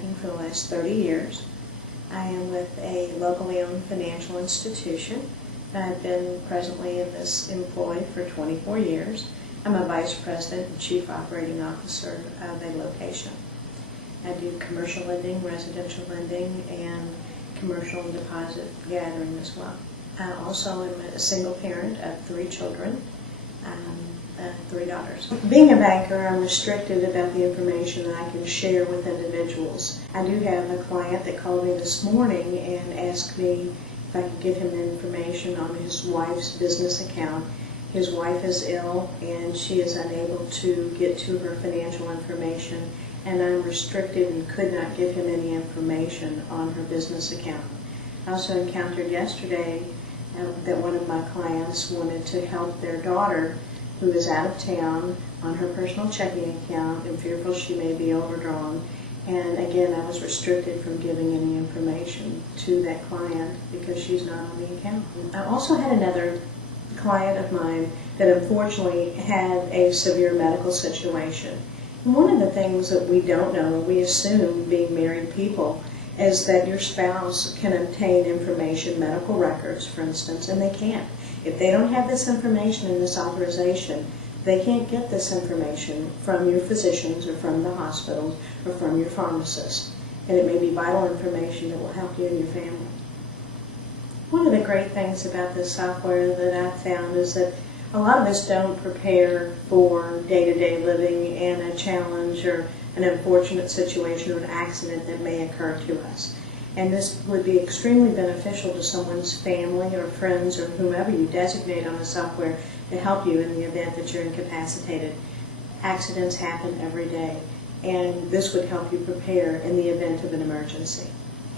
For the last 30 years. I am with a locally owned financial institution. I've been presently in this employ for 24 years. I'm a vice president and chief operating officer of a location. I do commercial lending, residential lending, and commercial and deposit gathering as well. I also am a single parent of 3 children. 3 daughters. Being a banker, I'm restricted about the information that I can share with individuals. I do have a client that called me this morning and asked me if I could give him information on his wife's business account. His wife is ill and she is unable to get to her financial information, and I'm restricted and could not give him any information on her business account. I also encountered yesterday that one of my clients wanted to help their daughter who is out of town on her personal checking account and fearful she may be overdrawn. And again, I was restricted from giving any information to that client because she's not on the account. I also had another client of mine that unfortunately had a severe medical situation. And one of the things that we don't know, we assume being married people, is that your spouse can obtain information, medical records for instance, and they can't. If they don't have this information and this authorization, they can't get this information from your physicians or from the hospitals or from your pharmacist. And it may be vital information that will help you and your family. One of the great things about this software that I've found is that a lot of us don't prepare for day-to-day living and a challenge or an unfortunate situation or an accident that may occur to us. And this would be extremely beneficial to someone's family or friends or whomever you designate on the software to help you in the event that you're incapacitated. Accidents happen every day, and this would help you prepare in the event of an emergency.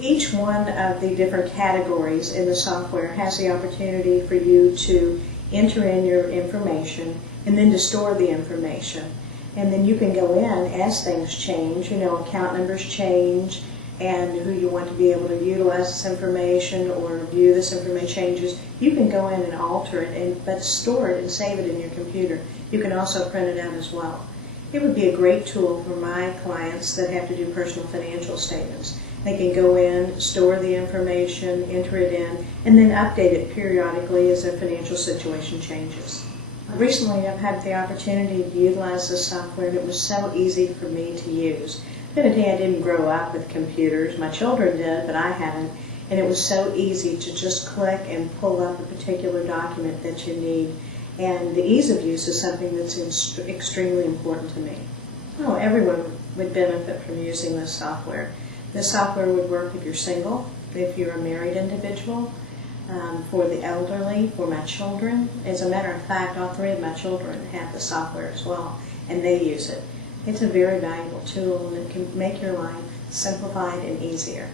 Each one of the different categories in the software has the opportunity for you to enter in your information and then to store the information. And then you can go in as things change, account numbers change, and who you want to be able to utilize this information or view this information changes. You can go in and alter it, but store it and save it in your computer. You can also print it out as well. It would be a great tool for my clients that have to do personal financial statements. They can go in, store the information, enter it in, and then update it periodically as their financial situation changes. Recently I've had the opportunity to utilize this software, and it was so easy for me to use. I'm going to tell you, I didn't grow up with computers. My children did, but I haven't. And it was so easy to just click and pull up a particular document that you need. And the ease of use is something that's extremely important to me. Oh, everyone would benefit from using this software. This software would work if you're single, if you're a married individual, for the elderly, for my children. As a matter of fact, all 3 of my children have the software as well, and they use it. It's a very valuable tool, and it can make your life simplified and easier.